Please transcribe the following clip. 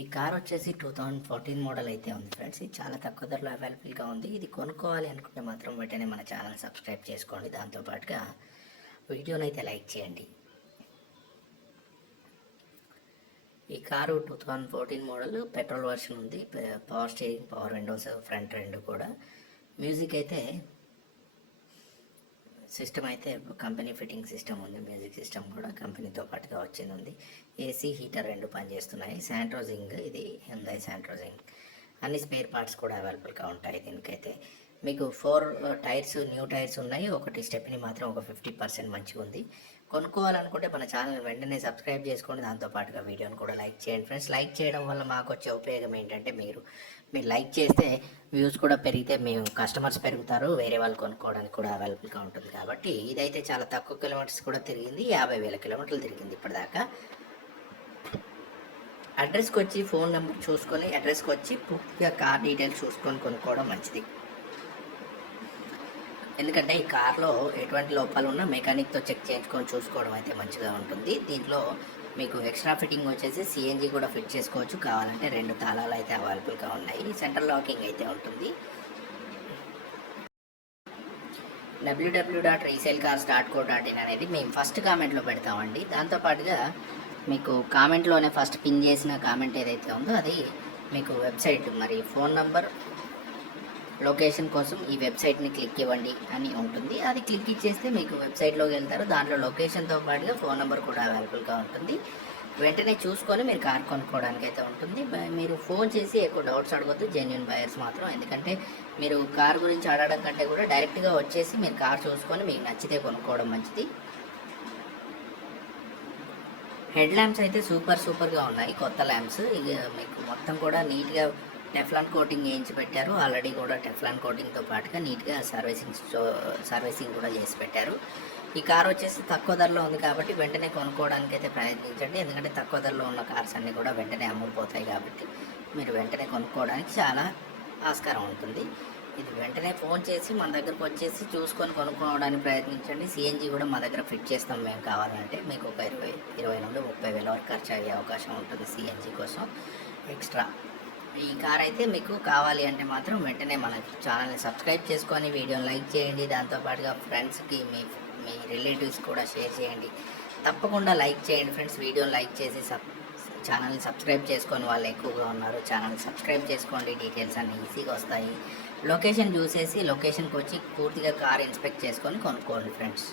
ఈ కార్ వచ్చేసి two thousand fourteen model అయితే ఉంది ఫ్రెండ్స్. ఇది చాలా తక్కువ ధరలో అవైలబుల్గా ఉంది. ఇది కొనుక్కోవాలి అనుకుంటే మాత్రం వెంటనే మన ఛానల్ సబ్స్క్రైబ్ చేసుకోండి. దాంతోపాటుగా వీడియోని అయితే లైక్ చేయండి. ఈ car two thousand fourteen model petrol version ఉంది. Power steering power windows front రెండు కూడా. మ్యూజిక్ అయితే సిస్టమ్ అయితే కంపెనీ ఫిట్టింగ్ సిస్టమ్ ఉంది మ్యూజిక్ సిస్టమ్ కూడా కంపెనీతో పాటుగా వచ్చింది ఉంది. ఏసీ హీటర్ రెండు పనిచేస్తున్నాయి. శాంట్రోజింగ్ ఇది హెందాయ్ శాంట్రోజింగ్. అన్ని స్పేర్ పార్ట్స్ కూడా అవైలబుల్గా ఉంటాయి దీనికైతే. మీకు ఫోర్ టైర్స్ న్యూ టైర్స్ ఉన్నాయి. ఒకటి స్టెప్ని మాత్రం ఒక ఫిఫ్టీ పర్సెంట్ మంచిగా ఉంది. కొనుక్కోవాలనుకుంటే మన ఛానల్ వెంటనే సబ్స్క్రైబ్ చేసుకోండి. దాంతో పాటుగా వీడియోని కూడా లైక్ చేయండి. ఫ్రెండ్స్ లైక్ చేయడం వల్ల మాకు వచ్చే ఉపయోగం ఏంటంటే మీరు మీరు లైక్ చేస్తే వ్యూస్ కూడా పెరిగితే మేము కస్టమర్స్ పెరుగుతారు. వేరే వాళ్ళు కొనుక్కోవడానికి కూడా అవైలబుల్గా ఉంటుంది కాబట్టి ఇదైతే చాలా తక్కువ కిలోమీటర్స్ కూడా తిరిగింది. యాభై వేల కిలోమీటర్లు తిరిగింది ఇప్పటిదాకా. అడ్రస్కి వచ్చి ఫోన్ నెంబర్ చూసుకొని అడ్రస్కి వచ్చి పూర్తిగా కార్ డీటెయిల్స్ చూసుకొని కొనుక్కోవడం మంచిది. ఎందుకంటే ఈ కార్లో ఎటువంటి లోపాలు ఉన్నా మెకానిక్తో చెక్ చేయించుకొని చూసుకోవడం అయితే మంచిగా ఉంటుంది. దీంట్లో మీకు ఎక్స్ట్రా ఫిట్టింగ్ వచ్చేసి సిఎన్జి కూడా ఫిట్ చేసుకోవచ్చు. కావాలంటే రెండు తాళాలు అయితే అవైలబుల్గా ఉన్నాయి. సెంట్రల్ లాకింగ్ అయితే ఉంటుంది. W W dot resale cars dot co dot in అనేది మేము ఫస్ట్ కామెంట్లో పెడతామండి. దాంతోపాటుగా మీకు కామెంట్లోనే ఫస్ట్ పిన్ చేసిన కామెంట్ ఏదైతే ఉందో అది మీకు వెబ్సైట్ మరి ఫోన్ నంబర్ లొకేషన్ కోసం ఈ వెబ్సైట్ని క్లిక్ ఇవ్వండి అని ఉంటుంది. అది క్లిక్ ఇచ్చేస్తే మీకు వెబ్సైట్లోకి వెళ్తారు. దాంట్లో లొకేషన్తో పాటుగా ఫోన్ నెంబర్ కూడా అవైలబుల్గా ఉంటుంది. వెంటనే చూసుకొని మీరు కార్ కొనుక్కోవడానికి అయితే ఉంటుంది. మీరు ఫోన్ చేసి ఎక్కువ డౌట్స్ అడగొద్దు. జెన్యున్ బయర్స్ మాత్రం. ఎందుకంటే మీరు కార్ గురించి అడగడం కంటే కూడా డైరెక్ట్గా వచ్చేసి మీరు కార్ చూసుకొని మీకు నచ్చితే కొనుక్కోవడం మంచిది. హెడ్ ల్యాంప్స్ అయితే సూపర్ సూపర్గా ఉన్నాయి. కొత్త ల్యాంప్స్. ఇక మీకు మొత్తం కూడా నీట్గా టెఫ్లాన్ కోటింగ్ వేయించి పెట్టారు ఆల్రెడీ కూడా టెఫ్లాన్ కోటింగ్తో పాటుగా నీట్గా సర్వీసింగ్ సర్వీసింగ్ కూడా చేసి పెట్టారు. ఈ కార్ వచ్చేసి తక్కువ ధరలో ఉంది కాబట్టి వెంటనే కొనుక్కోవడానికి అయితే ప్రయత్నించండి. ఎందుకంటే తక్కువ ధరలో ఉన్న కార్స్ అన్నీ కూడా వెంటనే అమ్ముడుపోతాయి కాబట్టి మీరు వెంటనే కొనుక్కోవడానికి చాలా ఆస్కారం ఉంటుంది. ఇది వెంటనే ఫోన్ చేసి మన దగ్గరకు వచ్చేసి చూసుకొని కొనుక్కోవడానికి ప్రయత్నించండి. సిఎన్జి కూడా మా దగ్గర ఫిట్ చేస్తాం మేము కావాలంటే. మీకు ఒక ఇరవై ఇరవై నుండి ముప్పై వేల వరకు ఖర్చు అయ్యే అవకాశం ఉంటుంది సిఎన్జి కోసం. ఎక్స్ట్రా ఈ కార్ అయితే మీకు కావాలి అంటే మాత్రం వెంటనే మన ఛానల్ని సబ్స్క్రైబ్ చేసుకొని వీడియోని లైక్ చేయండి. దాంతోపాటుగా ఫ్రెండ్స్కి మీ మీ రిలేటివ్స్ కూడా షేర్ చేయండి. తప్పకుండా లైక్ చేయండి ఫ్రెండ్స్. వీడియోని లైక్ చేసి సబ్ ఛానల్ని సబ్స్క్రైబ్ చేసుకొని వాళ్ళు ఎక్కువగా ఉన్నారు. ఛానల్ని సబ్స్క్రైబ్ చేసుకోండి. డీటెయిల్స్ అన్నీ ఈజీగా వస్తాయి. లొకేషన్ చూసేసి లొకేషన్కి వచ్చి పూర్తిగా కార్ ఇన్స్పెక్ట్ చేసుకొని కొనుక్కోండి ఫ్రెండ్స్.